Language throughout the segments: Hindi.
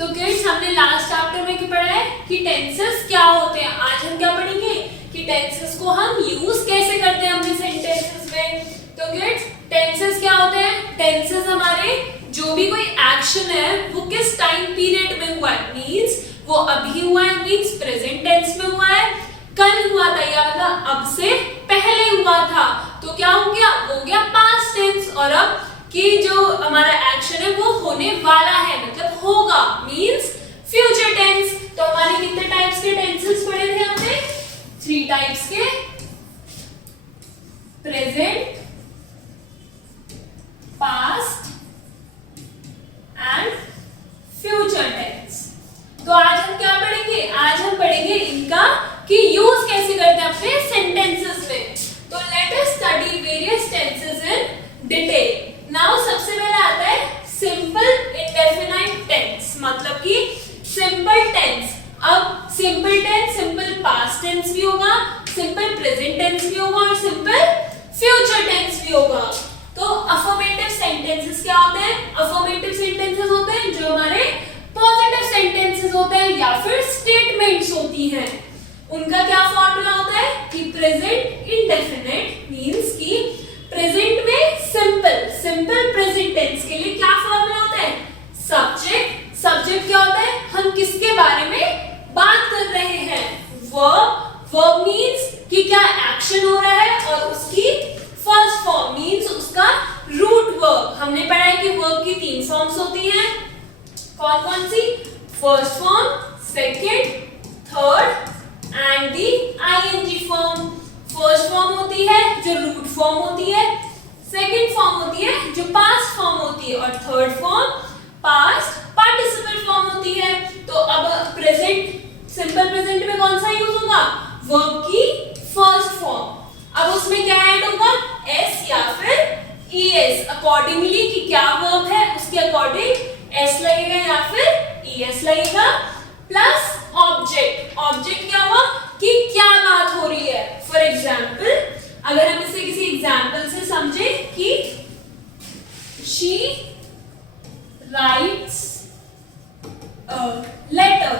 तो किड्स हमने लास्ट चैप्टर में क्या पढ़ा है कि टेंसेस क्या होते हैं। आज हम क्या पढ़ेंगे कि टेंसेस को हम यूज कैसे करते हैं अपने सेंटेंसेस में। तो किड्स टेंसेस क्या होते हैं? टेंसेस हमारे जो भी कोई एक्शन है वो किस टाइम पीरियड में हुआ है, मींस वो अभी हुआ है, मींस प्रेजेंट टेंस में हुआ है, कल हुआ था या मतलब अब से पहले हुआ था, तो क्या हो गया पास्ट टेंस। और अब कि जो हमारा एक्शन है वो होने वाला है मतलब होगा, मींस फ्यूचर टेंस। तो हमारे कितने टाइप्स के टेंसेस पढ़े थे हमने? 3 टाइप्स के, present, past and future tense. तो आज हम क्या पढ़ेंगे? आज हम पढ़ेंगे इनका कि यूज कैसे करते हैं अपने सेंटेंसेस में। तो let us study various tenses in detail. Now सबसे पहले आता है सिंपल इंडेफिनाइट टेंस, मतलब कि सिंपल टेंस। अब simple tense simple past tense भी होगा, सिंपल प्रेजेंट टेंस भी होगा और सिंपल फ्यूचर टेंस भी होगा। तो अफर्मेटिव सेंटेंसेस क्या होते हैं? अफर्मेटिव सेंटेंसेस होते हैं जो हमारे पॉजिटिव सेंटेंसेस होते हैं या फिर स्टेटमेंट्स होती हैं। उनका क्या फॉर्मूला होता है कि प्रेजेंट इंडेफिनिट मींस कि प्रेजेंट में सिंपल प्रेजेंट टेंस के लिए क्या फॉर्मूला होता है? सब्जेक्ट क्या होता है? हम किसके बारे में बात कर रहे हैं। वर्ब मींस कि क्या एक्शन हो रहा है और उसकी फर्स्ट फॉर्म मींस उसका रूट वर्ब। हमने पढ़ा है कि वर्ब की 3 फॉर्म्स होती हैं, कौन सी? First form, second, third and the ING form. First form होती है जो रूट फॉर्म होती है, सेकंड फॉर्म होती है जो पास्ट फॉर्म होती है और third form past participle form होती है। तो अब प्रेजेंट सिंपल प्रेजेंट में कौन सा यूज होगा? वर्ब की फर्स्ट फॉर्म। अब उसमें क्या ऐड होगा? एस या फिर ईएस, अकॉर्डिंगली कि क्या वर्ब है उसके अकॉर्डिंग एस लगेगा या फिर ईएस लगेगा, प्लस ऑब्जेक्ट क्या हुआ कि क्या बात हो रही है। फॉर एग्जाम्पल अगर हम इसे किसी एग्जाम्पल से समझे कि she writes a letter.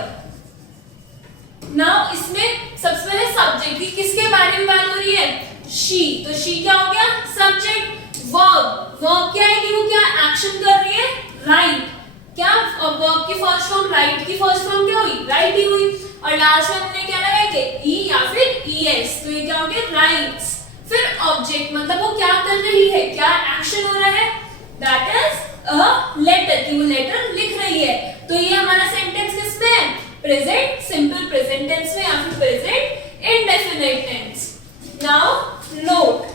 Now इसमें सबसे पहले सब्जेक्ट की किसके बारे में बात हो रही है? शी, तो शी क्या हो गया? सब्जेक्ट। वर्ब क्या है कि वो क्या एक्शन कर रही है? राइट। क्या वर्ब की फर्स्ट फॉर्म राइट की फर्स्ट फॉर्म क्या हुई? राइट ही हुई। और लास्ट में हमने क्या लगाएंगे? ई या फिर ईएस, तो ये क्या हो गया? राइट्स। फिर ऑब्जेक्ट मतलब वो क्या कर रही है, क्या एक्शन हो रहा है? दैट इज अ लेटर, कि वो लेटर लिख रही है। तो ये हमारा सेंटेंस किसमें है? प्रेजेंट सिंपल प्रेजेंट टेंस में या फिर present indefinite tense. Now note,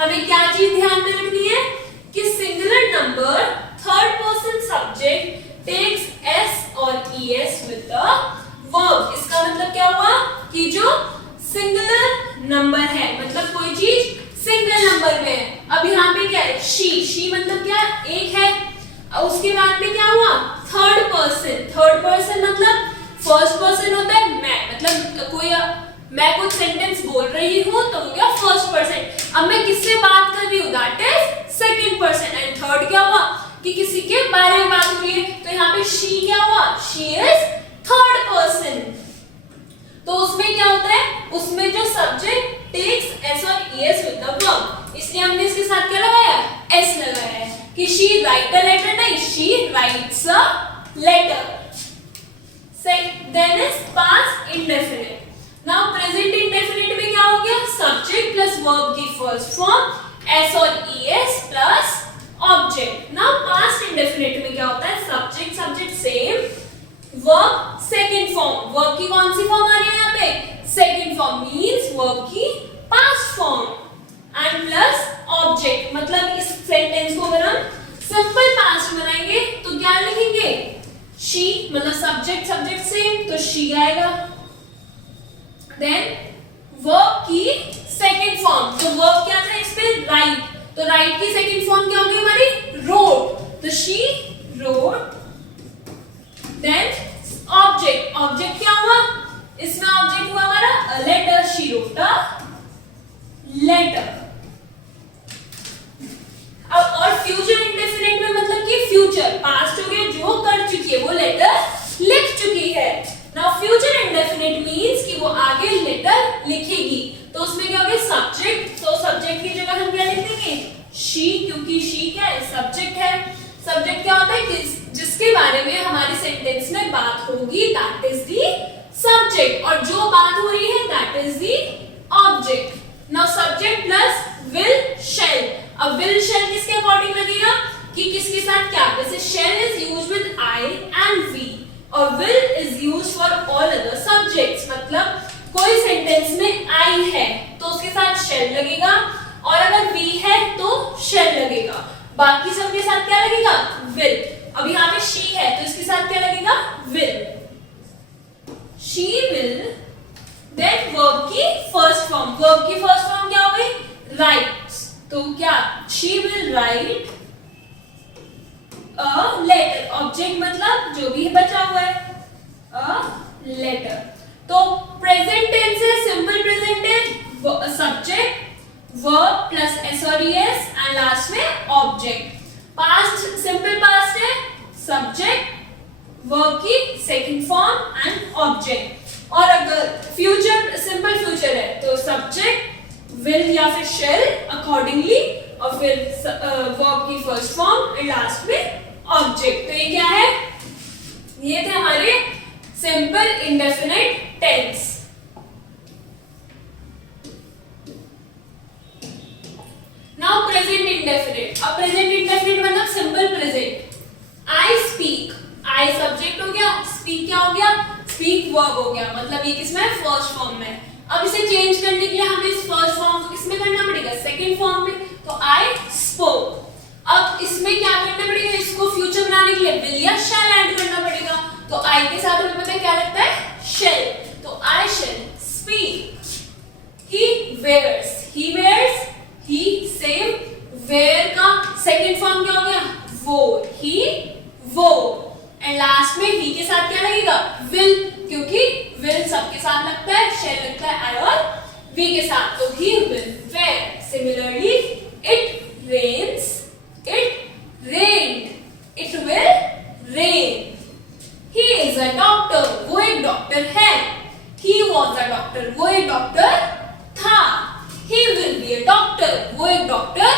हमें क्या चीज ध्यान में रखनी है कि singular number third person subject takes S और ईएस विद द वर्ब। इसका मतलब क्या हुआ कि जो सिंगुलर नंबर है मतलब कोई चीज सिंगल नंबर में है। अब यहाँ पे क्या है? शी मतलब क्या? एक है। उसके बाद में क्या हुआ? थर्ड पर्सन मतलब फर्स्ट पर्सन होता है मैं, मतलब कोई मैं कुछ सेंटेंस बोल रही हूँ तो वो क्या? First person. अब मैं किससे बात कर रही हूँ? That is second person. And third क्या हुआ कि किसी के बारे में बात हो रही है, तो यहाँ पे शी क्या हुआ? She is third person. तो उसमें क्या होता है? उसमें जो सब्जेक्ट टेक्स एस और ईएस विद द वर्ब, इसलिए हमने इसके साथ क्या लगाया? एस लगाया है कि शी राइट अ लेटर, नहीं, she writes a letter. Then is past indefinite. Now present indefinite में क्या हो गया? सब्जेक्ट प्लस वर्ब की फर्स्ट फॉर्म एस और ES plus object. Now past indefinite में क्या होता है? Subject same, verb second form. Verb की कौन सी फॉर्म आ रही है यहाँ पे? सेकंड फॉर्म मींस वर्ब की past form and plus object. मतलब इस सेंटेंस को अगर हम सिंपल पास्ट में बनाएंगे तो क्या लिखेंगे? शी, मतलब सब्जेक्ट सेम तो शी आएगा। देन वर्ब की सेकंड फॉर्म, तो वर्ब क्या था इस पे? राइट, तो राइट की सेकंड फॉर्म क्या होगी हमारी? रोट, तो शी रोट। देन ऑब्जेक्ट क्या हुआ? इसमें ऑब्जेक्ट हुआ हमारा a letter, she wrote a letter. अब और फ्यूचर इंडेफिनिट में मतलब कि फ्यूचर, पास्ट हो गया जो कर चुकी है वो लेटर फ्यूचर इंडेफिनिट मींस कि वो आगे लेटर लिखेगी, तो उसमें क्या होगा सब्जेक्ट, तो सब्जेक्ट की जगह हम क्या लिख देंगे शी, क्योंकि शी क्या है सब्जेक्ट है। सब्जेक्ट क्या होता है जिसके बारे में हमारे सेंटेंस में बात होगी, दैट इज द सब्जेक्ट, और जो बात हो रही है that is the object. Now subject plus will shall, अब विल शेल किसके अकॉर्डिंग लगेगा कि किसके साथ क्या, जैसे shall is used with I and we और will is used for all other subjects, मतलब कोई सेंटेंस में आई है तो उसके साथ शेल लगेगा, और अगर वी है तो शेल लगेगा, बाकी सब के साथ क्या लगेगा विल। अब यहाँ पे शी है तो इसके साथ क्या लगेगा will, she will. Then verb की फर्स्ट फॉर्म, वर्ब की फर्स्ट फॉर्म क्या हो गई राइट, तो क्या she will write a letter, object मतलब जो भी बचा हुआ है अ लेटर। तो प्रेजेंट टेंस है simple present tense, subject verb plus S और एस एंड लास्ट में ऑब्जेक्ट। पास्ट सिंपल पास्ट है सब्जेक्ट वर्ब की सेकंड फॉर्म एंड ऑब्जेक्ट, और अगर फ्यूचर सिंपल फ्यूचर है तो सब्जेक्ट विल या फिर शेल अकॉर्डिंगली, और फिर वर्ब की फर्स्ट फॉर्म एंड लास्ट में ऑब्जेक्ट। तो ये क्या है, ये थे हमारे simple indefinite tense. Now present indefinite, अब प्रेजेंट इंडेफिनिट मतलब simple present. I speak, I subject हो गया, स्पीक क्या हो गया स्पीक वर्ब हो गया, मतलब ये किसमें फर्स्ट फॉर्म में। अब इसे चेंज करने के लिए हमें इस फर्स्ट फॉर्म को किसमें करना पड़ेगा सेकंड फॉर्म में, तो आई स्पोक। अब इसमें क्या करना पड़ेगा, इसको फ्यूचर बनाने के लिए विल या शैल ऐड करना पड़ेगा, तो आई के साथ हमें पता है क्या लगता है शेल, तो I shall speak. He wears, he wears, he same, wear का सेकंड फॉर्म क्या हो गया वोर, ही वोर, एंड लास्ट में ही के साथ क्या लगेगा विल, क्योंकि विल सबके साथ लगता है, शेल लगता है आई और वी के साथ, तो he will wear. Similarly it rains, it rained, it will rain. He is a doctor, वो एक डॉक्टर है। He was a doctor, वो एक डॉक्टर था। He will be a doctor, वो एक डॉक्टर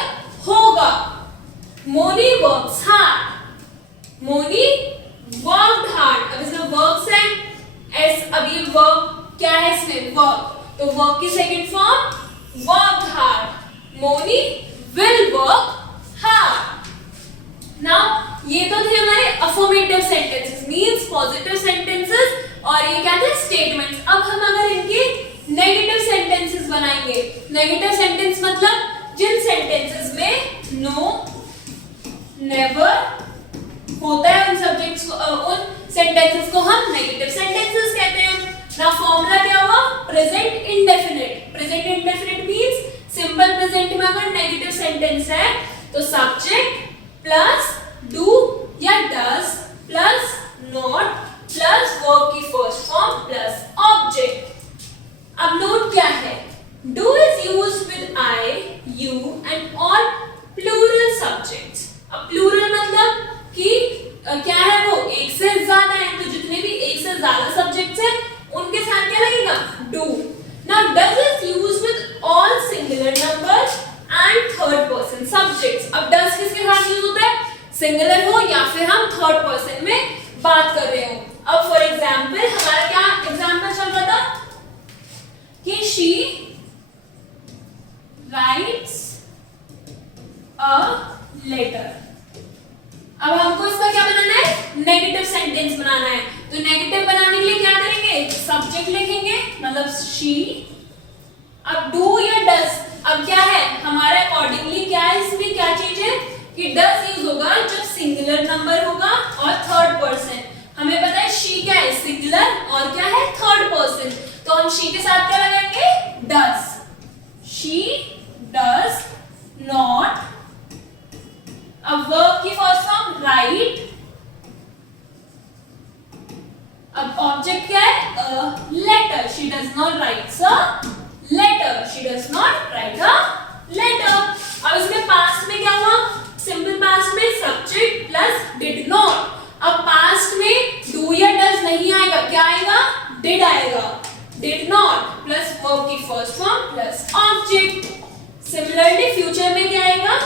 होगा। Moni works hard, Moni worked hard। अब इसमें works है, अब ये वर्ब क्या है इसमें वर्ब, तो वर्ब की second form worked hard, Moni will work hard। Now ये तो थे हमारे affirmative sentences means positive sentences, और ये क्या थे स्टेटमेंट्स। अब हम अगर इनके नेगेटिव सेंटेंसेस बनाएंगे, नेगेटिव सेंटेंस मतलब जिन सेंटेंसेस में नो नेवर होता है, उन सब्जेक्ट्स को उन सेंटेंसेस को हम नेगेटिव सेंटेंसेस कहते हैं। ना फॉर्मूला क्या हुआ present indefinite, present indefinite means simple present में अगर नेगेटिव सेंटेंस है तो सब्जेक्ट प्लस डू या does plus not plus verb की फर्स्ट फॉर्म प्लस ऑब्जेक्ट। अब नोट क्या है, do is used with I you and all plural subjects. अब प्लूरल मतलब कि क्या है वो एक से ज्यादा है, तो जितने भी एक से ज्यादा सब्जेक्ट्स हैं उनके साथ क्या लगेगा do. Now does is used with all singular numbers and third person subjects. अब डज किसके साथ यूज होता है, सिंगुलर हो या फिर हम थर्ड पर्सन में बात कर रहे हो। अब फॉर एग्जांपल हमारा क्या एग्जांपल चल रहा था कि शी राइट्स अ लेटर। अब हमको इसका क्या बनाना है नेगेटिव सेंटेंस बनाना है, तो नेगेटिव बनाने के लिए क्या करेंगे सब्जेक्ट लिखेंगे मतलब शी। अब डू या डज, अब क्या है हमारे अकॉर्डिंगली क्या है इसमें क्या चीज है कि डज यूज होगा जब सिंगुलर नंबर होगा और थर्ड पर्सन। हमें पता है शी क्या है सिंगुलर और क्या है थर्ड पर्सन, तो हम शी के साथ क्या लगाएंगे डज। She does not. अब वर्ब की फर्स्ट फॉर्म राइट। अब ऑब्जेक्ट क्या है letter, she does not writes a letter, she does not write a letter. अब इसमें पास्ट में क्या हुआ सिंपल पास्ट में सब्जेक्ट प्लस डिड नॉट। अब पास्ट में डू या डज नहीं आएगा, क्या आएगा did आएगा, did not प्लस वर्ब की first form plus object. Similarly future में क्या आएगा,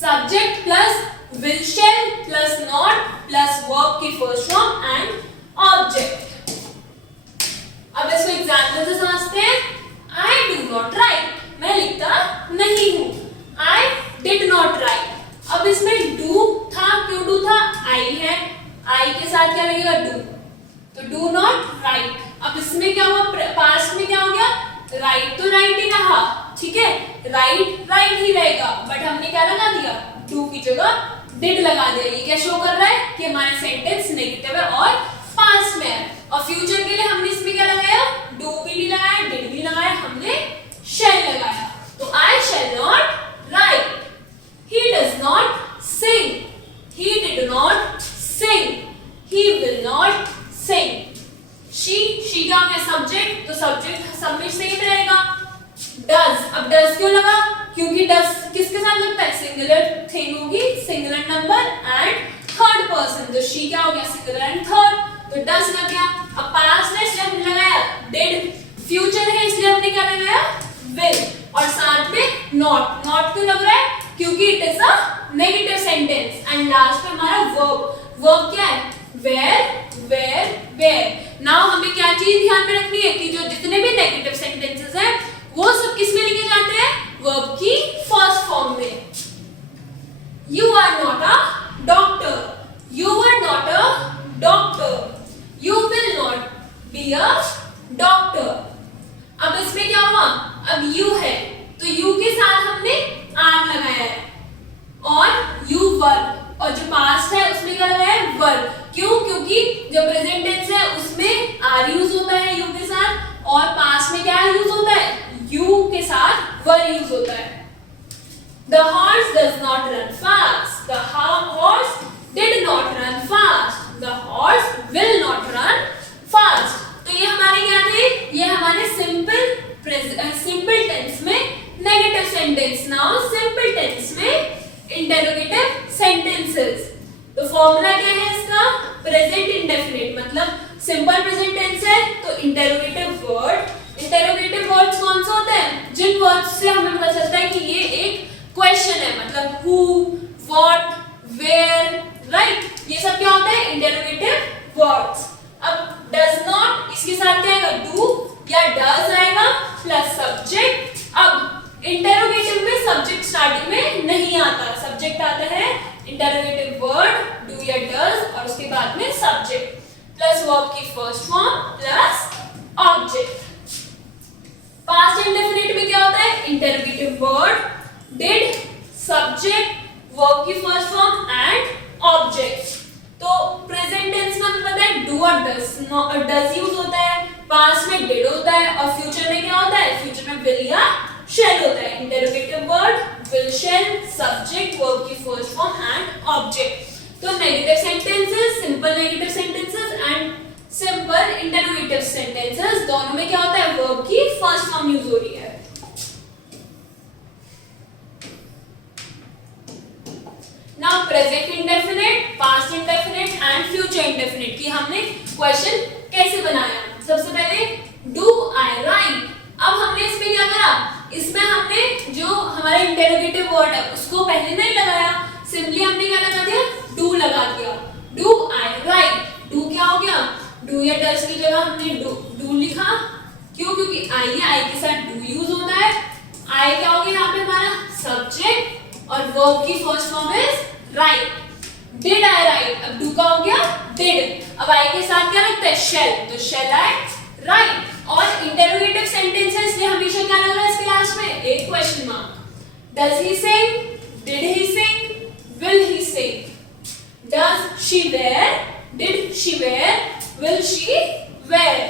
subject plus will shall plus not plus verb की फर्स्ट फॉर्म एंड ऑब्जेक्ट। अब इसको एग्जाम्पल से समझते हैं। I do not write, मैं लिखता नहीं हूं। I did not write, अब इसमें do था, क्यों do था, I है, I के साथ क्या लगेगा, do, तो do not write। अब इसमें क्या हुआ, पास्ट में क्या हो गया, write तो write ही रहा, ठीक है, write ही रहेगा, बट हमने क्या लगा दिया, do की जगह did लगा दिया। ये क्या शो कर रहा है कि हमारा सेंटेंस नेगेटिव है और पास्ट में है। और फ्यूचर के लिए हमने इसमें क्या लगाया, do भी नहीं लगाया, did भी लगाया, हमने shall लगाया। तो I shall not write, he does not sing, he did not sing, he will not sing। she क्या हो गया, सब्जेक्ट, तो सब्जेक्ट सब में सेम रहेगा। does, अब does क्यों लगा, क्योंकि does किसके साथ लगता है, सिंगुलर थिंग होगी, singular number and third person, तो she क्या हो गया, सिंगुलर एंड थर्ड, तो does लग गया। अब पास्ट है इसलिए हमने लगाया did, फ्यूचर है इसलिए हमने क्या लगाया, will, और साथ में not क्यों लग रहा है, क्योंकि it is a negative sentence. And last में हमारा वर्ब क्या है, where। नाउ हमें क्या चीज ध्यान में रखनी है कि जो जितने भी नेगेटिव सेंटेंसेस हैं वो सब किस में लिखे जाते हैं, वर्ब की फर्स्ट फॉर्म में। You are not a doctor, you are not a doctor, you will not be a doctor। अब इसमें क्या हुआ, अब you है तो you के साथ हमने are लगाया है, और you were, और जो पास्ट है उसमें क्या लगाया है, were। क्यों, क्योंकि जो प्रेजेंट टेंस है उसमें are यूज होता है you के साथ, और पास्ट में क्या यूज होता है, you के साथ were यूज होता है। The horse does not run fast, the horse did not run fast, the horse will not run fast। तो ये हमारे क्या थे, ये हमारे सिंपल टेंस में negative sentence. Now simple tense में इंटरोगेटिव सेंटेंसेस। तो फॉर्मूला क्या है इसका, प्रेजेंट इंडेफिनिट, मतलब सिंपल प्रेजेंट टेंस है तो इंटरोगेटिव वर्ड। इंटरोगेटिव वर्ड्स कौन से होते हैं, जिन वर्ड्स से हमें पता चलता है कि ये एक क्वेश्चन है, मतलब who, what, where, right, ये सब क्या होता है, इंटरोगेटिव वर्ड्स। अब does not, इसके साथ क्या आएगा, do या does आएगा प्लस सब्जेक्ट। अब इंटरोगेटिव में सब्जेक्ट स्टार्टिंग में नहीं आता, सब्जेक्ट आता है इंटरोगेटिव वर्ड do या does, और उसके बाद में सब्जेक्ट प्लस वर्ब की first form plus object. Past indefinite में क्या होता है, interrogative word did, subject, verb की फर्स्ट फॉर्म एंड ऑब्जेक्ट। तो प्रेजेंट टेंस में हमें पता है do और does यूज होता है, पास्ट में did होता है, और फ्यूचर में क्या होता है, फ्यूचर में will या shall होता है। Interrogative word will, shall, subject, verb की फर्स्ट फॉर्म एंड ऑब्जेक्ट। तो negative sentences, simple negative sentences and simple interrogative sentences, दोनों में क्या होता है, वर्ब की फर्स्ट फॉर्म यूज हो रही है। Now present indefinite, past indefinite and future indefinite की हमने क्वेश्चन कैसे बनाया। सबसे पहले do I write। अब हमने इसमें क्या करा, इसमें हमने जो हमारा इंटरोगेटिव वर्ड है उसको पहले नहीं लगाया, सिंपली हमने क्या लगा दिया, do लगा दिया। do I write, do क्या हो गया, do या does की जगह हमने do लिखा, क्यों, क्योंकि I है, I के साथ do यूज होता है। I क्या हो गया यहाँ पे हमारा सब्जेक्ट, और वर्ब की first form is right. Did I right, अब डू का हो गया डिड, अब आई के साथ क्या लगता है, शैल, तो शैल आई राइट। और इंटरोगेटिव सेंटेंस है इसलिए हमेशा क्या लग रहा है इसके लास्ट में, एक question mark. Does he sing, did he sing, will he sing. Does she wear, did she wear, will she wear.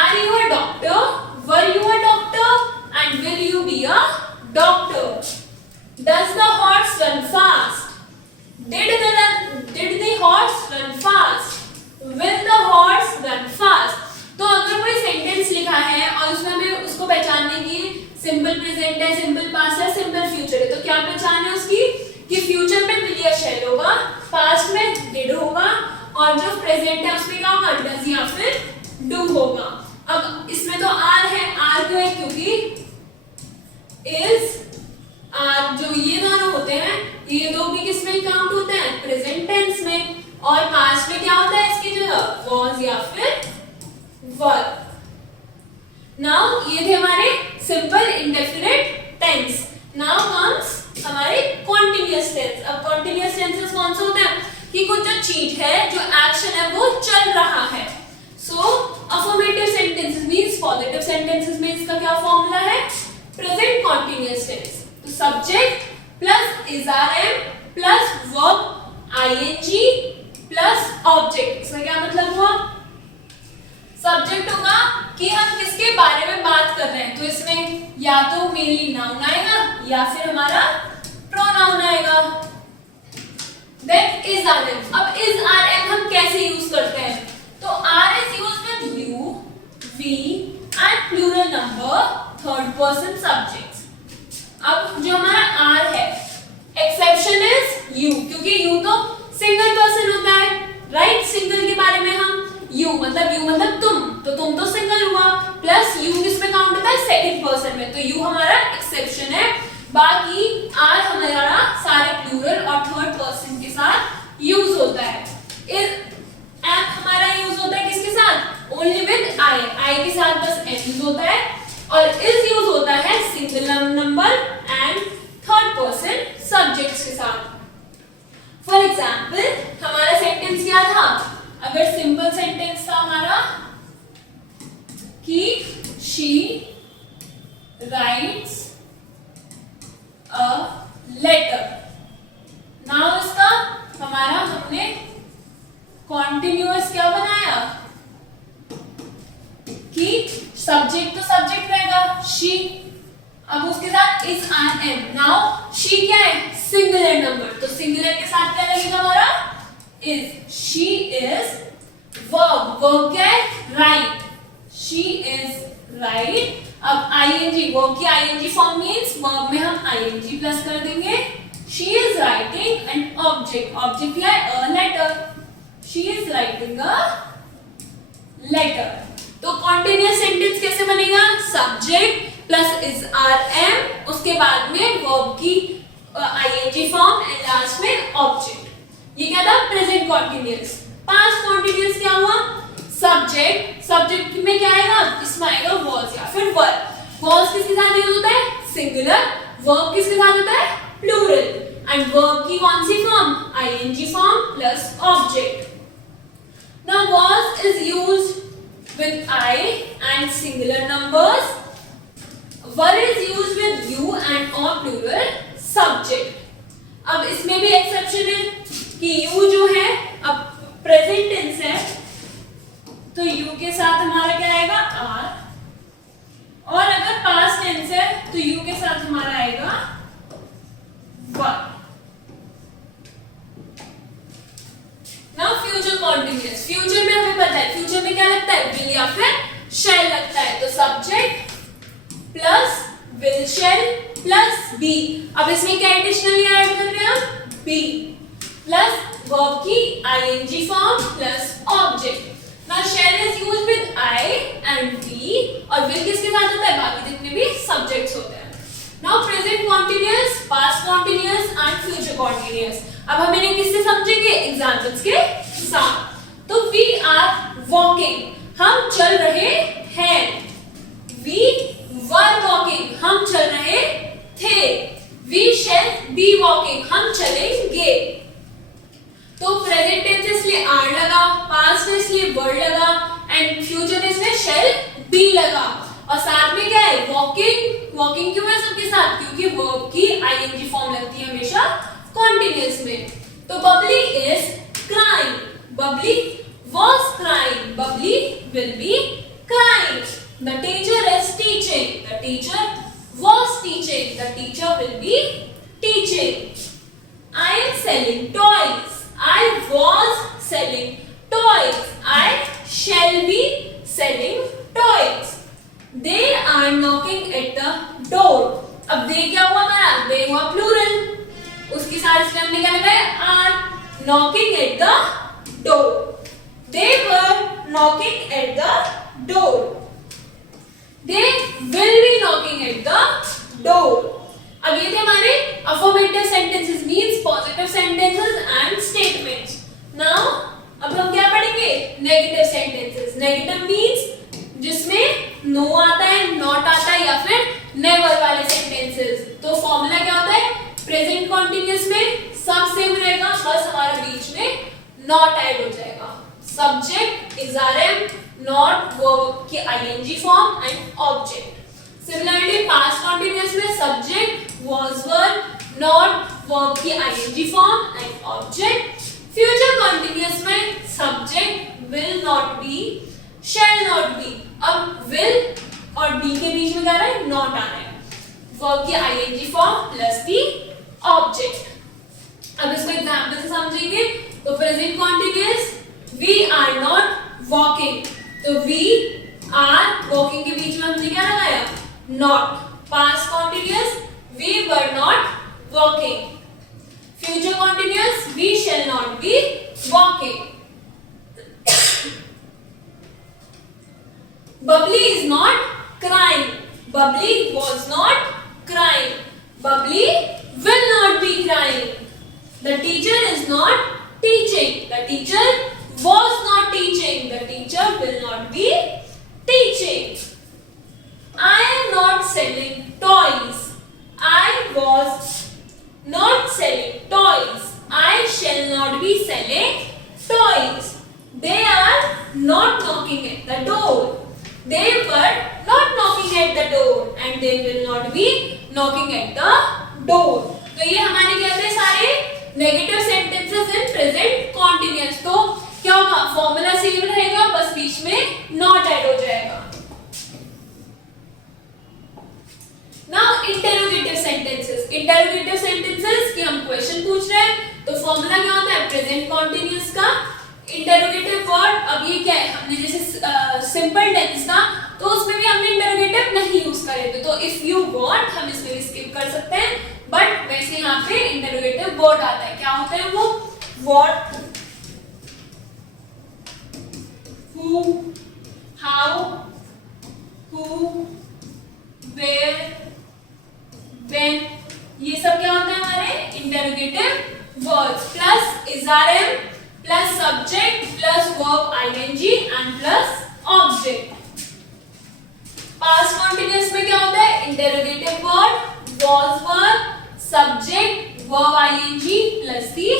Are you a doctor, were you a doctor, and will you be a doctor. Does the horse run fast? Did the horse run fast? Will the horse run fast? तो अगर कोई सेंटेंस लिखा है और उसमें हमें उसको पहचानने की, सिंपल प्रेजेंट है, सिंपल पास्ट है, सिंपल फ्यूचर है, तो क्या पहचान है उसकी, कि फ्यूचर में will या shall होगा, पास्ट में did होगा, और और जो प्रेजेंट है उसमें क्या होगा, डज या फिर डू होगा। अब इसमें तो आर है, आर क्यों है, क्योंकि इज आर जो ये दोनों होते हैं ये दो भी किस में काउंट होते हैं, प्रेजेंट टेंस में, और पास्ट में क्या होता है इसकी जगह, वॉज या फिर वर। नाउ ये थे हमारे simple indefinite tense. Now comes हमारे कॉन्टिन्यूअस टेंस। अब कॉन्टिन्यूअस टेंसेस कौन से होते हैं कि कुछ जो चीज है, जो एक्शन है वो चल रहा है। So affirmative sentences means positive sentences में इसका क्या फॉर्मूला है, प्रेजेंट कॉन्टिन्यूअस टेंस। तो subject plus is are am plus verb ING plus object. इसका क्या मतलब हुआ, सब्जेक्ट होगा कि हम किसके बारे में बात कर रहे हैं, तो इसमें या तो मेनली नाउन आएगा या फिर हमारा प्रोनाउन आएगा। Then is are am. अब इज आर एम हम कैसे यूज करते हैं, तो are is used with you, we and plural number, third person subjects. अब जो हमारा आर है, एक्सेप्शन इज यू, क्योंकि यू तो सिंगल पर्सन होता है, राइट। सिंगल के बारे में हम यू मतलब तुम, तो तुम तो सिंगल हुआ, प्लस यू किसमें काउंट होता है, सेकंड पर्सन में, तो यू हमारा एक्सेप्शन है। बाकी आर हमारा सारे प्लूरल और थर्ड पर्सन के साथ यूज होता है। इज एम हमारा यूज होता है किसके साथ, ओनली विद आई, आई के साथ बस एम यूज होता है, और इज यूज होता है single number and third person subjects के साथ। फॉर एग्जाम्पल हमारा सेंटेंस क्या था, अगर सिंपल सेंटेंस था हमारा कि she writes a letter, now इसका हमारा हमने कॉन्टिन्यूअस क्या बनाया कि सब्जेक्ट तो सब्जेक्ट रहेगा शी, अब उसके साथ is are am. Now she क्या है, सिंगुलर नंबर, तो सिंगुलर के साथ क्या लगेगा हमारा, इज। शी इज वर्ब क्या है, राइट, शी इज राइट। अब आईएनजी, वर्ब की आईएनजी फॉर्म मींस वर्ब में हम आईएनजी प्लस कर देंगे। She is writing and object, object क्या है, a letter, she is writing a letter. तो कॉन्टिन्यूअस सेंटेंस कैसे बनेगा, subject plus is are am, उसके बाद में वर्ब की आईएनजी फॉर्म एंड लास्ट में ऑब्जेक्ट। ये क्या था, प्रेजेंट कॉन्टिन्यूअस। पास्ट कॉन्टिन्यूअस क्या हुआ, सब्जेक्ट, सब्जेक्ट में क्या आएगा, इसमें आएगा वॉज या फिर वर। वॉज किसके साथ यूज होता है, सिंगुलर, वर्ब किसके साथ होता है, प्लूरल, एंड वर्ब की कौन सी form, ING form plus object. Now was is used with I and singular numbers. Were is used with you and or plural subject. अब इसमें भी एक्सेप्शन है कि you जो है, अब प्रेजेंट टेंस है तो you के साथ हमारा क्या आएगा, are, और अगर पास्ट टेंस है तो you के साथ हमारा आएगा were. Now future continuous, future में हमें पता है, फ्यूचर में क्या लगता है, will या फिर shall लगता है, तो subject plus will shall plus be। अब इसमें क्या एडिशनली ऐड कर रहे हैं हम, be प्लस वर्ब की ing form plus object. Now shall is used with I and be, और will किसके साथ होता है, बाकी जितने भी सब्जेक्ट्स होते हैं। Now present continuous, past continuous and future continuous. अब हम इन्हें किससे समझेंगे, एग्जांपल्स के साथ। तो वी आर वॉकिंग, हम चल रहे हैं, वी वर वॉकिंग, हम चल रहे थे, वी शैल बी वॉकिंग, हम चलेंगे। तो प्रेजेंट टेंस इसलिए आर लगा, पास्ट टेंस इसलिए वर लगा, एंड फ्यूचर टेंस में शैल बी लगा, और साथ में क्या है, वॉकिंग। वॉकिंग क्यों है सबके साथ, क्योंकि वर्ब की आईएनजी फॉर्म लगती है हमेशा कॉन्टिन्यूअस में। तो Babli is crying, Babli was crying, Bubbly will be crying. The teacher is teaching, the teacher was teaching, the teacher will be teaching. I am selling toys, I was selling toys, I shall be selling toys. They are knocking at the door. अब they क्या हुआ हमारा, they हुआ plural, उसके साथ इसमें हमने क्या लगाया, are knocking at the door. Negative means जिसमें नो आता है, नॉट आता है या फिर नेवर वाले सेंटेंसेस। तो फॉर्मूला क्या होता है, प्रेजेंट कॉन्टिन्यूअस में सब सेम रहेगा, बस हमारे बीच में नॉट ऐड हो जाएगा। Subject is are am, not verb की ING form and object. Similarly past continuous में subject was were, not verb की ING form and object. Future continuous में subject will not be, shall not be. अब विल और बी के बीच में क्या रहा है, नॉट आ रहा है, वर्ब की ING form plus the object. अब इसको एग्जांपल से समझेंगे। तो present continuous we are not walking, तो वी आर वॉकिंग के बीच में हमने क्या लगाया, not. Past continuous we were not walking. Future continuous we shall not be walking. Bubbly is not crying. Bubbly was not crying. Bubbly will not be crying. The teacher is not teaching. The teacher was not teaching. The teacher will not be teaching. I am not selling toys. I was not selling toys. I shall not be selling toys. They are not knocking at the door. They were not knocking at the door and they will not be knocking at the door. तो ये हमारे क्या थे, सारे negative sentences in present continuous. तो क्या होगा, फॉर्मूला सेम रहेगा, बस बीच में नॉट ऐड हो जाएगा। Now interrogative sentences. Interrogative sentences की हम क्वेश्चन पूछ रहे हैं, तो फॉर्मूला क्या होता है, प्रेजेंट कॉन्टिन्यूअस का इंटरोगेटिव वर्ड। अब ये क्या है, हमने जैसे सिंपल टेंस था तो उसमें भी हमने इंटरोगेटिव नहीं यूज करे थे, तो इफ यू वांट हम इसमें भी स्किप कर सकते हैं, बट वैसे यहाँ पे इंटरोगेटिव वर्ड आता है। क्या होता है वो, what, who, how, who, where, when, ये सब क्या होता है हमारे interrogative words. Plus is are am plus subject plus verb ING and plus object. Past continuous में क्या होता है, interrogative word was were, subject verb ING plus the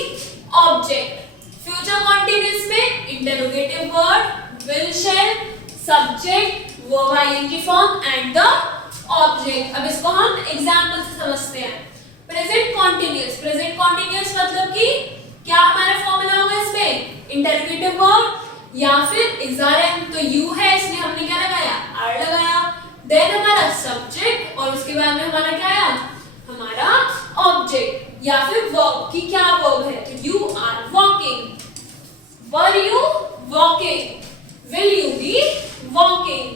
object. Future continuous में interrogative word will shall, subject verb ING form and the object. अब इसको हम एग्जांपल से समझते हैं। प्रेजेंट कॉन्टिन्यूअस, प्रेजेंट कॉन्टिन्यूअस मतलब कि क्या हमारा फॉर्मूला होगा इसमें, इंटरोगेटिव वर्ब या फिर इजआरएम। तो यू है इसलिए हमने क्या लगाया, आर लगाया। देन हमारा सब्जेक्ट और उसके बाद में हमारा क्या आया, हमारा ऑब्जेक्ट या फिर वर्ब की क्या वर्ब है, तो you are walking, were you walking, will you be walking,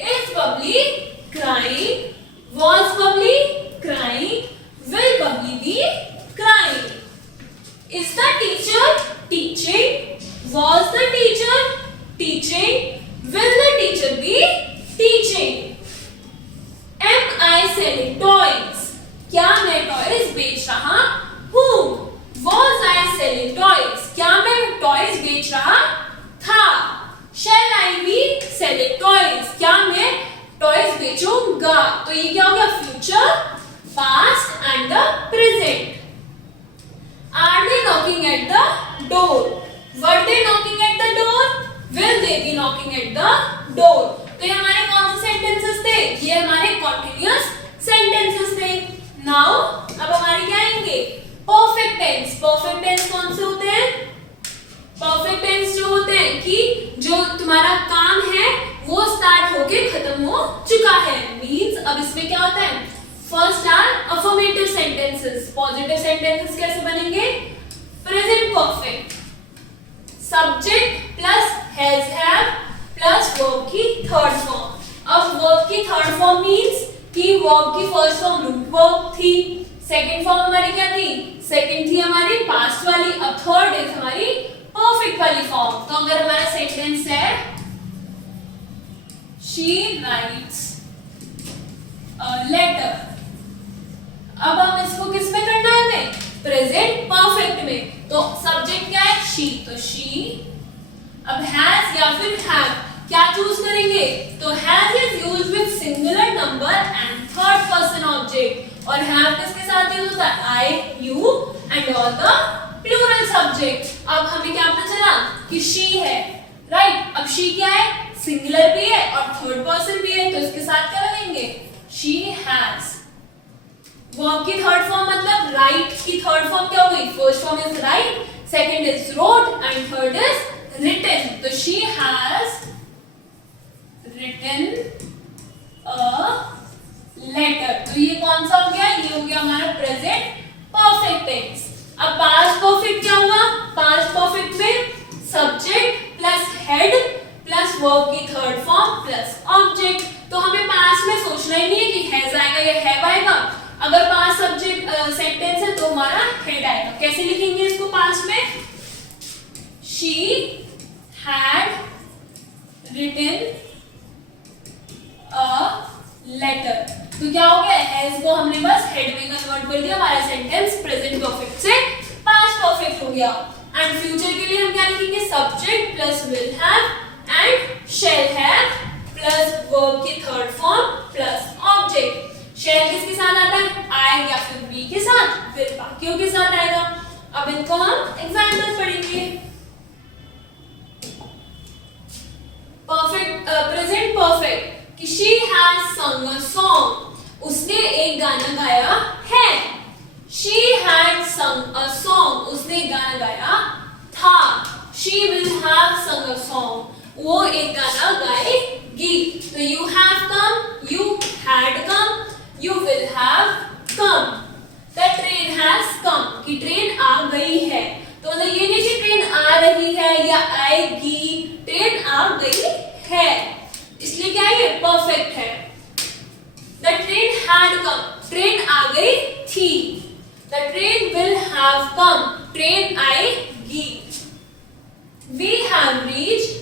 is Bubbly crying, was Bubbly crying, will Bubbly be crying, is the teacher teaching, was the teacher teaching, will the teacher be teaching, am I selling toys, क्या मैं टॉयज बेच रहा हूँ, was I selling toys, क्या मैं टॉयज बेच रहा था, shall I be selling toys, क्या मैं टॉयज बेचूंगा। तो ये क्या हो गया, future, past and the present. Are they knocking at the door, were they knocking at the door, will they be knocking at the door. तो ये हमारे कौन से सेंटेंसेस थे, ये हमारे कॉन्टिन्यूअस सेंटेंसेस थे। नाउ अब हमारे क्या आएंगे, परफेक्ट टेंस। परफेक्ट टेंस कौन से होते हैं, परफेक्ट टेंस जो होते हैं कि जो तुम्हारा काम है वो स्टार्ट होके खत्म हो चुका है, मींस अब इसमें क्या होता है, first are affirmative sentences. Positive sentences कैसे बनेंगे, present perfect, subject plus has have plus verb की थर्ड फॉर्म। अब वर्ब की थर्ड फॉर्म मींस कि वर्ब की फर्स्ट फॉर्म रूट वर्ब थी, सेकंड फॉर्म हमारी क्या थी, सेकंड थी हमारी पास्ट वाली, अब थर्ड इज हमारी परफेक्ट वाली फॉर्म। तो अगर हमारा सेंटेंस है she writes a letter, अब हम इसको किस में करना है हमें, प्रेजेंट परफेक्ट में। तो सब्जेक्ट क्या है, she, तो she। अब has या फिर have, क्या चूज करेंगे? तो has is used with singular number and third person object, और हैव किसके साथ यूज होता है? I, you and all the plural subject. अब हमें क्या पता चला कि शी है, राइट? अब शी क्या है? सिंगुलर भी है और थर्ड पर्सन भी है, तो इसके साथ क्या लगेंगे? She has. वर्ब की थर्ड फॉर्म मतलब राइट की थर्ड फॉर्म क्या हो गई? First form is write, second is wrote and third is written. तो she has written a letter. तो ये कौन सा हो गया? ये हो गया हमारा प्रेजेंट परफेक्ट टेंस। अब पास्ट परफेक्ट क्या हुआ? पास्ट परफेक्ट में subject plus head plus verb की थर्ड फॉर्म प्लस ऑब्जेक्ट। तो हमें पास्ट में सोचना ही नहीं है कि हैज आएगा या हैव आएगा। अगर पास्ट सब्जेक्ट सेंटेंस है तो हमारा हेड आएगा। कैसे लिखेंगे इसको पास्ट में? She had written a letter. तो क्या हो गया? हैज को हमने बस हेड में कन्वर्ट कर दिया, हमारा सेंटेंस प्रेजेंट परफेक्ट से पास्ट परफेक्ट हो गया। एंड फ्यूचर के लिए हम क्या लिखेंगे? Subject plus will have and shall have plus verb की थर्ड फॉर्म प्लस ऑब्जेक्ट। शैल किसके साथ आता है? आई या फिर बी के साथ, फिर बाकियों के साथ आएगा। अब इनको हम एग्जाम्पल पढ़ेंगे। परफेक्ट प्रेजेंट परफेक्ट कि शी हैज सung a song, उसने एक गाना गाया है। she had sung a song, उसने एक गाना गाया था। she will have sung a song, वो एक गाना गाएगी। तो you have come, you had come, you will have come। the train has come, कि ट्रेन आ गई है। तो मतलब ये नहीं कि ट्रेन आ रही है या आएगी, ट्रेन आ गई है, इसलिए क्या है? ये परफेक्ट है। The train had come, train आ गई थी। The train will have come, train आएगी। We have reached,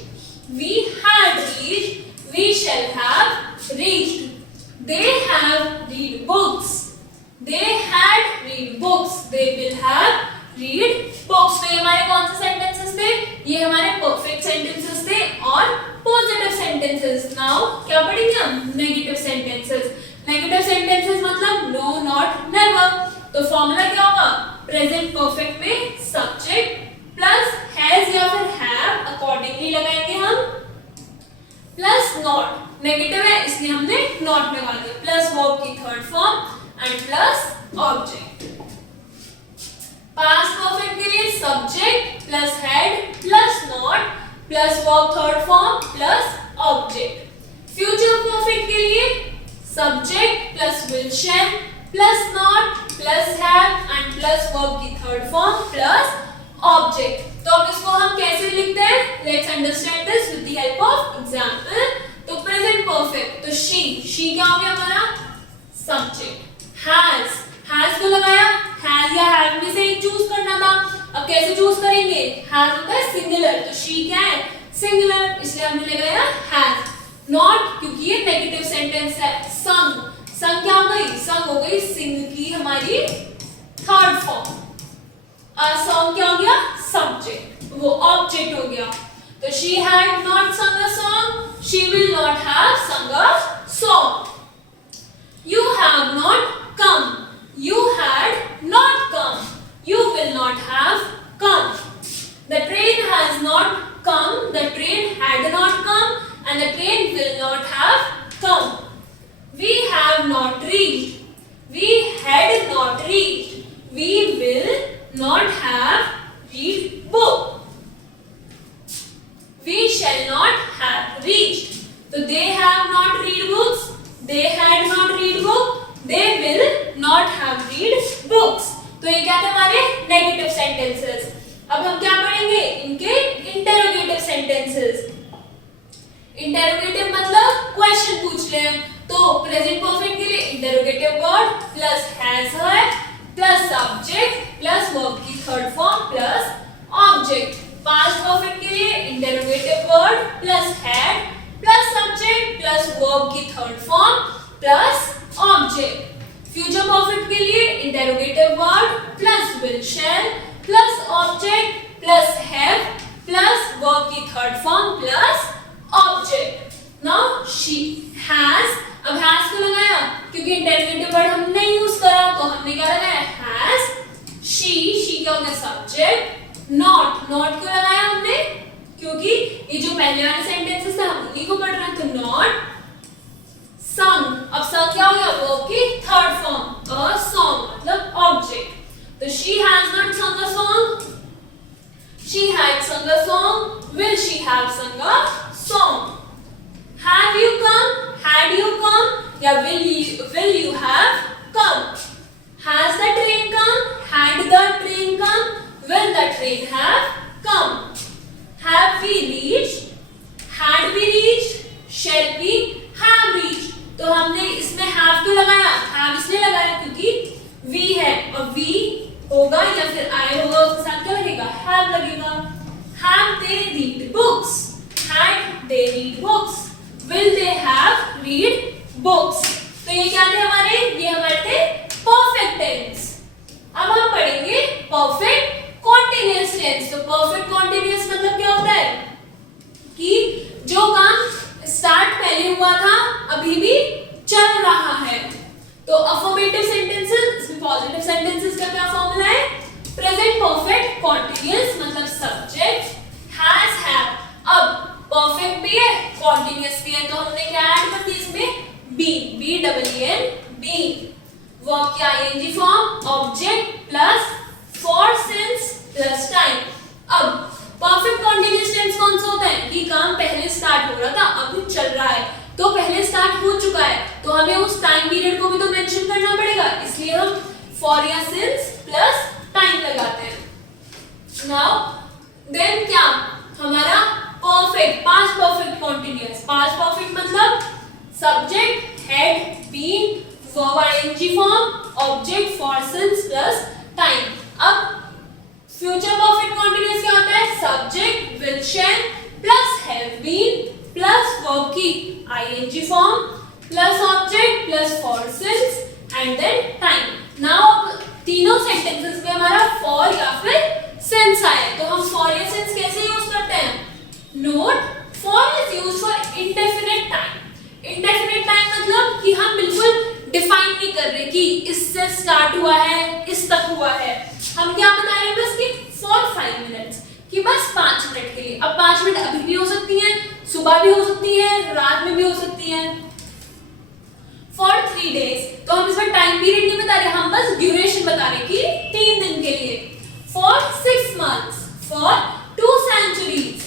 we had reached, we shall have reached। They have read books, they had read books, they will have read books। तो ये हमारे कौन से सेंटेंसेस थे? ये हमारे परफेक्ट सेंटेंसेस थे और पॉजिटिव सेंटेंसेस। नाउ क्या पढ़ेंगे हम? Negative sentences. नेगेटिव सेंटेंसेस मतलब नो, नॉट, नेवर। तो फॉर्मूला क्या होगा? प्रेजेंट परफेक्ट में सब्जेक्ट प्लस हैज या फिर हैव अकॉर्डिंगली लगाएंगे हम, प्लस नॉट। नेगेटिव है इसलिए हमने नॉट लगा दिया, प्लस वर्ब की third form and plus object. Past perfect के लिए subject plus head plus not plus verb third form plus object. Future perfect के लिए subject plus will shall plus not plus have and plus verb की थर्ड फॉर्म प्लस ऑब्जेक्ट। तो अब इसको हम कैसे लिखते हैं? Let's understand this with the help of example. तो प्रेजेंट परफेक्ट, तो शी क्या हो गया हमारा? सब्जेक्ट। हैज को लगाया, हैज या हैव में से एक चूज करना था। अब कैसे चूज करेंगे? हैज होता है सिंगुलर, तो शी क्या है? सिंगुलर, इसलिए हमने लगाया हैज। नॉट क्योंकि ये नेगेटिव सेंटेंस है। संग क्या हो गई? संग हो गई सिंग की हमारी थर्ड फॉर्म। सॉन्ग क्या हो गया? सब्जेक्ट, वो ऑब्जेक्ट हो गया। तो she had not sung a song, she will not have sung a song। You have not come, you had not come, you will not have come। The train has not come, the train had not come, and the train will not have come। We have not reached, we had not reached, we will not have read book। We shall not have reached, so they have not read books, they had not read book, they will not have read books। तो ये क्या थे हमारे नेगेटिव सेंटेंसेस। अब हम क्या पढ़ेंगे? इनके इंटरोगेटिव सेंटेंसेस। इंटरोगेटिव मतलब क्वेश्चन पूछ रहे हैं, तो प्रेजेंट परफेक्ट के लिए इंटरोगेटिव वर्ड प्लस हैज है प्लस सब्जेक्ट प्लस वर्ब की third form plus object. Past perfect के लिए interrogative word plus had plus subject plus verb की third form plus object. Future perfect के लिए interrogative word plus will shall plus object plus have plus verb की थर्ड फॉर्म प्लस ऑब्जेक्ट। ये जो पहले वाले सेंटेंसेस थे हम उन्हीं को पढ़ रहे हैं। तो नॉट sung, अब sung क्या हो गया वर्ब की थर्ड फॉर्म, a song मतलब ऑब्जेक्ट। तो she has not sung a song, she had sung a song, will she have sung a song? Have you come, had you come या will you have come? Has the train come, had the train come, will the train have come? Have we reached, had we reached, shall we have reached? तो हमने इसमें have क्यों लगाया? have इसलिए लगाया क्योंकि we है और we होगा या फिर I होगा उसके साथ क्या लगेगा? have लगेगा। Have they read books? Had they read books? Will they have read books? तो ये क्या थे हमारे? ये हमारे थे perfect tense। अब हम पढ़ेंगे perfect continuous tense। तो perfect continuous मतलब क्या होता है कि जो काम स्टार्ट पहले हुआ था अभी भी चल रहा है। तो अफर्मेटिव सेंटेंसेस, इसमें पॉजिटिव सेंटेंसेस का क्या फॉर्मूला है? प्रेजेंट परफेक्ट कॉन्टिन्यूअस मतलब सब्जेक्ट हैज हैव। अब परफेक्ट भी है कॉन्टिन्यूअस भी है तो हमने क्या ऐड कर दिया इसमें? Been, B double E N, been. Verb की ING form object plus for since plus time. अब परफेक्ट कॉन्टिन्यूअस टेंस कौन सा होता है कि काम पहले स्टार्ट हो रहा था अभी चल रहा है, तो पहले स्टार्ट हो चुका है तो हमें उस टाइम पीरियड को भी तो मेंशन करना पड़ेगा, इसलिए हम फॉर या सिंस प्लस टाइम लगाते हैं। नाउ देन क्या हमारा perfect, past perfect continuous. Past perfect मतलब subject had been, verb ING form, object for since plus time. अब फ्यूचर परफेक्ट कॉन्टिन्यूअस क्या होता है? Subject will shall plus have been plus verb की ING form plus object plus for since and then time. Now तीनों सेंटेंसेस में हमारा फॉर या फिर सिंस आए तो हम फॉर या सिंस कैसे यूज करते हैं? Note, for is used for indefinite time. Indefinite time मतलब कि हम बिल्कुल डिफाइन नहीं कर रहे कि इससे स्टार्ट हुआ है इस तक हुआ है, हम क्या बता रहे हैं बस कि फॉर 5 मिनट्स कि बस 5 मिनट के लिए। अब 5 मिनट अभी भी हो सकती है, सुबह भी हो सकती है, रात में भी हो सकती है। फॉर 3 डेज तो हम इसमें टाइम पीरियड नहीं बता रहे, हम बस ड्यूरेशन बता रहे कि 3 दिन के लिए। For 6 months, for 2 centuries,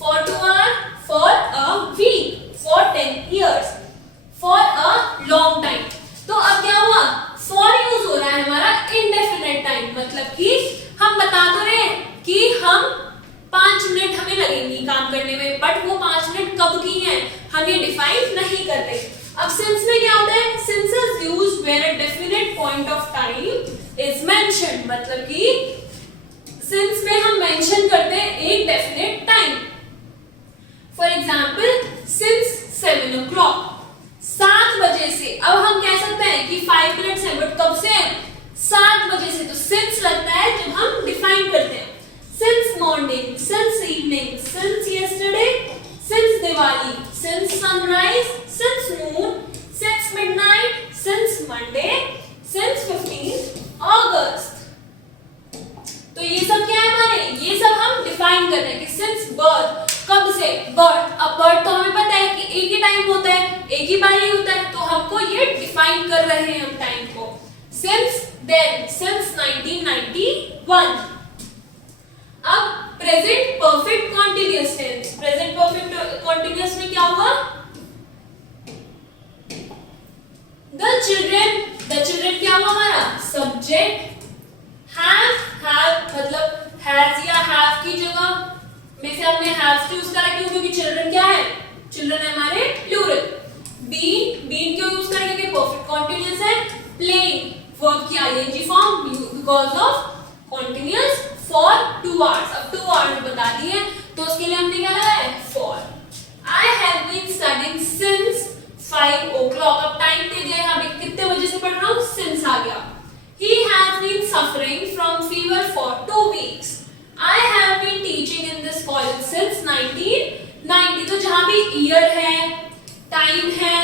for 2 hours, for a week, for 10 years, for a long time. तो अब क्या हुआ? फॉर यूज हो रहा है हमारा इंडेफिनिट टाइम, मतलब कि हम बता तो रहे हैं कि हम 5 मिनट हमें लगेंगे काम करने में, बट वो 5 मिनट कब की हैं हम ये डिफाइन नहीं कर रहे। अब सिंस में क्या होता है? Since is used when a definite point of time is mentioned, मतलब कि सिंस में हम मेंशन करते हैं एक definite time. For example since 7 o'clock, 7 बजे से। अब हम कह सकते हैं कि 5 मिनट्स है बट कब से? 7 बजे से। तो सिंस लगता है जब हम डिफाइन करते हैं। Since morning, since evening, since yesterday, since Diwali, since sunrise, since moon, since midnight, since Monday, since 15 अगस्त। तो ये सब क्या है हमारे? ये सब हम डिफाइन कर रहे हैं कि सिंस बर्थ, कब से? बर्थ। अब बर्थ तो हमें पता है कि एक ही टाइम होता है, एक ही बार ही होता है, तो हमको ये डिफाइन कर रहे हैं हम टाइम को। Since then, since 1991। अब present perfect continuous tense. Present perfect continuous में क्या हुआ? द चिल्ड्रन क्या हुआ हमारा? सब्जेक्ट have मतलब has या have की जगह में से हमने have यूज करा क्यों? क्योंकि चिल्ड्रन क्या है? चिल्ड्रन है हमारे प्लूरल। बीन क्यों यूज करेंगे? क्योंकि परफेक्ट कॉन्टिन्यूअस है। प्लेइंग, वर्ब की ING form because of continuous for 2 hours। अब 2 hours बता दिए तो उसके लिए हमने क्या लगाया है? For. I have been studying since 5 o'clock। अब टाइम दे दिया यहाँ पे कितने बजे से पढ़ रहा हूँ? सिंस आ गया। He has been suffering from fever for 2 weeks. I have been teaching in this college since 1990। तो जहां भी ईयर है, टाइम है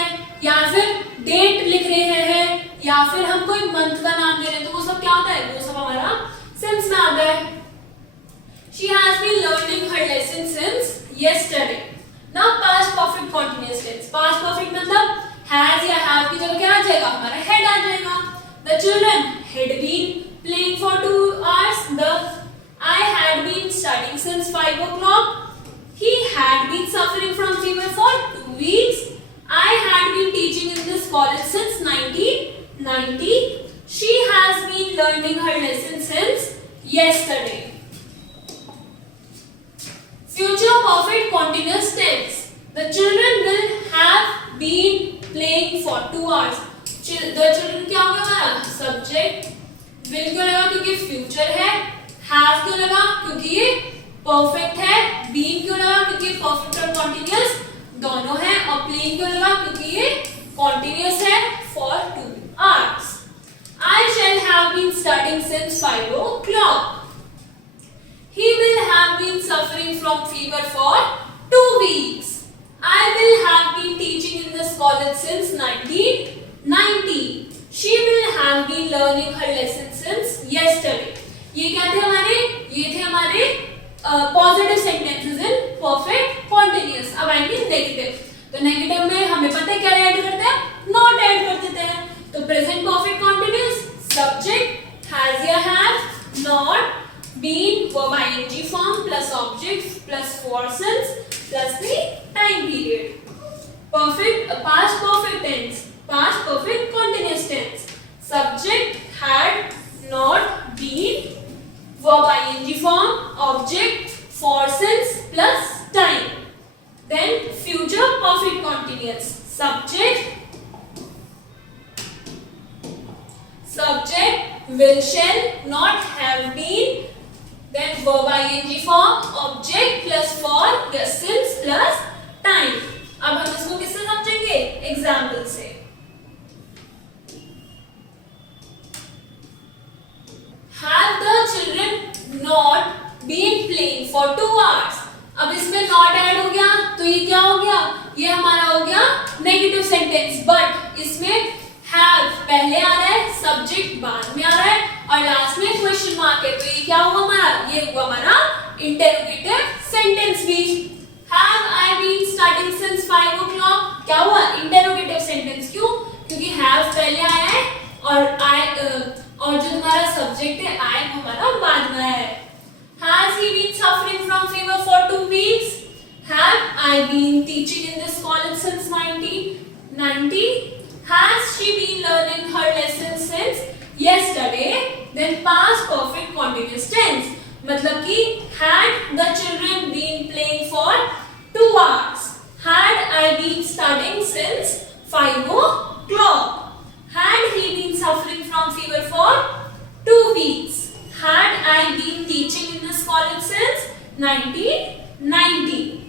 या फिर डेट लिख रहे हैं या फिर हम कोई मंथ का नाम दे रहे हैं तो वो सब क्या होता है? वो सब हमारा सिंस में आता है। She has been learning her lesson since yesterday. Now past perfect continuous tense. Past perfect मतलब has या have की जगह क्या आ जाएगा, हमारा had आ जाएगा. The children had been playing for 2 hours. I had been studying since 5 o'clock. He had been suffering from fever for 2 weeks. I had been teaching in this college since 1990. She has been learning her lesson since yesterday. Future perfect continuous tense. The children will have been playing for 2 hours. The children क्या होगा हमारा subject. will क्यों लगा क्योंकि future है. have क्यों लगा क्योंकि ये perfect है. been क्यों लगा क्योंकि perfect और continuous दोनों है. और playing क्यों लगा क्योंकि ये continuous है for 2 hours. I shall have been studying since 5 o'clock. He will have been suffering from fever for 2 weeks. I will have been teaching in this college since 1990. She will have been learning her lesson since yesterday. ये क्या थे हमारे? ये थे हमारे positive sentences in perfect continuous. अब आएंगे negative. तो negative में हमें पता है क्या ऐड करते हैं? Not ऐड कर देते हैं. तो present perfect continuous subject has या have, not, been, verb ing form plus object plus persons plus the time period. Perfect past perfect tense, past perfect continuous tense. Subject had, not, been, verb ing form, object, persons plus time. Then future perfect continuous. Subject will, shall, not, have been. Then verb ing form, object plus for, persons plus time. अब हम इसको किससे समझेंगे? एग्जाम्पल से. Have the children not been playing for 2 hours? अब इसमें not ऐड हो गया तो ये क्या हो गया? ये हमारा हो गया नेगेटिव सेंटेंस. बट इसमें have पहले आ रहा है, सब्जेक्ट बाद में आ रहा है और लास्ट में क्वेश्चन मार्क है. तो ये क्या हुआ हमारा? ये हुआ हमारा इंटरोगेटिव सेंटेंस भी. Have I been studying since 5 o'clock? क्या हुआ? Interrogative sentence. क्यों? क्योंकि have पहले आया है और जो तुम्हारा सब्जेक्ट है I वो हमारा बाद में आया है. Has he been suffering from fever for 2 weeks? Have I been teaching in this college since 1990? Has she been learning her lesson since yesterday? Then past perfect continuous tense. मतलब कि had the children been playing for 2 hours? Had I been studying since 5 o'clock? Had he been suffering from fever for 2 weeks? Had I been teaching in this college since 1990?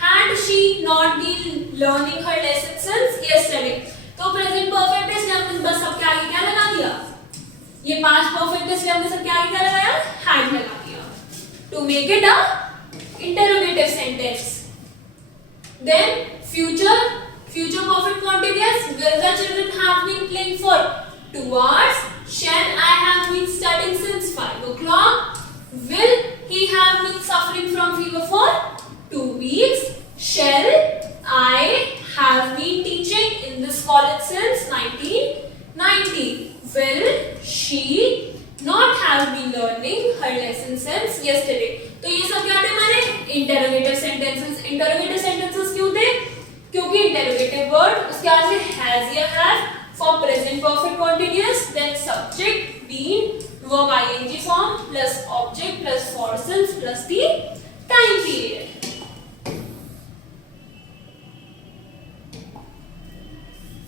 Had she not been learning her lesson since yesterday? तो present perfect है इसलिए हमने बस सबके आगे क्या लगा दिया? ये past perfect है इसलिए हमने सबके आगे क्या लगाया? Had लगा दिया. To make it a interrogative sentence. Then future perfect continuous. Will the children have been playing for 2 hours? Shall I have been studying since 5 o'clock? Will he have been suffering from fever for 2 weeks? Shall I have been teaching in this college since 1990? Will she not have been learning her lesson since yesterday? तो ये सब क्या थे हमारे interrogative sentences. Interrogative sentences क्यों थे? क्योंकि interrogative word उसके बाद में has या have for present perfect continuous, then subject been, verb ing form plus object plus persons plus the time period.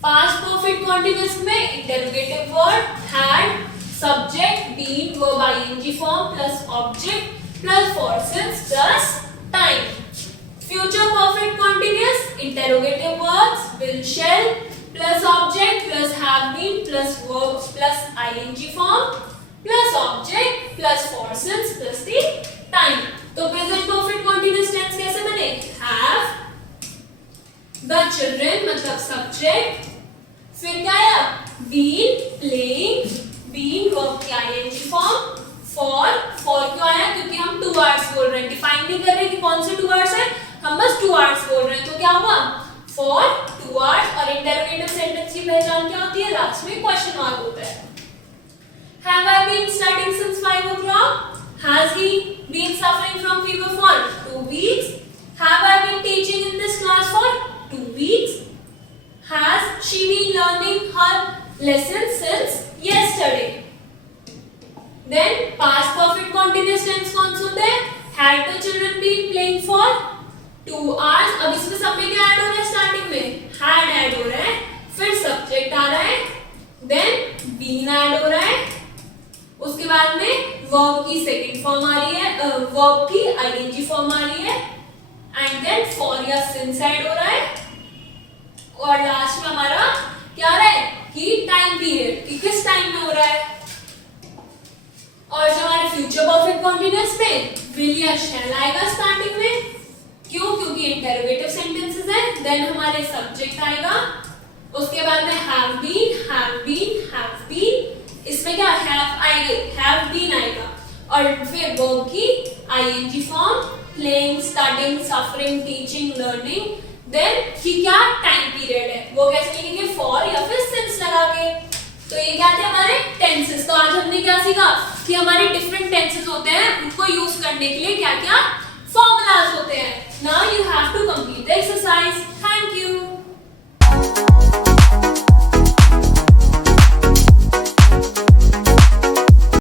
Past perfect continuous में interrogative word had, subject been, verb ing form plus object plus persons plus time. Future perfect continuous interrogative words will, shall plus object plus have been plus verb plus ing form plus object plus persons plus the time. तो present perfect continuous tense कैसे बने? Have, the children मतलब subject, फिर क्या आया? Been, playing, been verb की ing form, for फॉर क्यों आया, क्योंकि हम 2 आवर्स बोल रहे हैं, डिफाइन नहीं कर रहे कि कौन से 2 आवर्स है, हम बस 2 आवर्स बोल रहे हैं, तो क्या हुआ फॉर 2 आवर्स। और इंटरोगेटिव सेंटेंस की पहचान क्या होती है, लास्ट में क्वेश्चन मार्क होता है। Have I been studying since 5 o'clock? Has he been suffering from fever for 2 weeks? Have I been teaching in this class for 2 weeks? Has she been learning her lessons since yesterday? Then past perfect continuous tense कौन से होते हैं, had the children been playing for 2 hours। अब इसमें सब में क्या ऐड हो रहा है, स्टार्टिंग में had ऐड हो रहा है, फिर सब्जेक्ट आ रहा है, देन been ऐड हो रहा है, उसके बाद में वर्ब की सेकंड फॉर्म आ रही है, वर्ब की आईएनजी फॉर्म आ रही है, एंड देन फॉर या सिंस ऐड हो रहा है, और लास्ट में हमारा क्या आ रहा है कि टाइम पीरियड, कि किस टाइम में हो रहा है। और जो हमारे फ्यूचर परफेक्ट कंटीन्यूअस में विल या शैल आएगा स्टार्टिंग में, क्यों, क्योंकि इंटरोगेटिव सेंटेंसेस है, देन हमारे सब्जेक्ट आएगा, उसके बाद में हैव बीन, इसमें क्या हैव आएगा, हैव बीन आएगा, और फिर वर्ब की ING form, playing, studying, suffering, teaching, learning, then कि क्या टाइम पीरियड है, वो कैसे लिखेंगे फॉर या फिर सिंस लगा के। तो ये क्या थे हमारे टेंसेस। तो आज हमने क्या सीखा कि हमारे डिफरेंट टेंसेस होते हैं, उनको यूज करने के लिए क्या क्या फॉर्मूलाज होते हैं। Now you have to complete the exercise.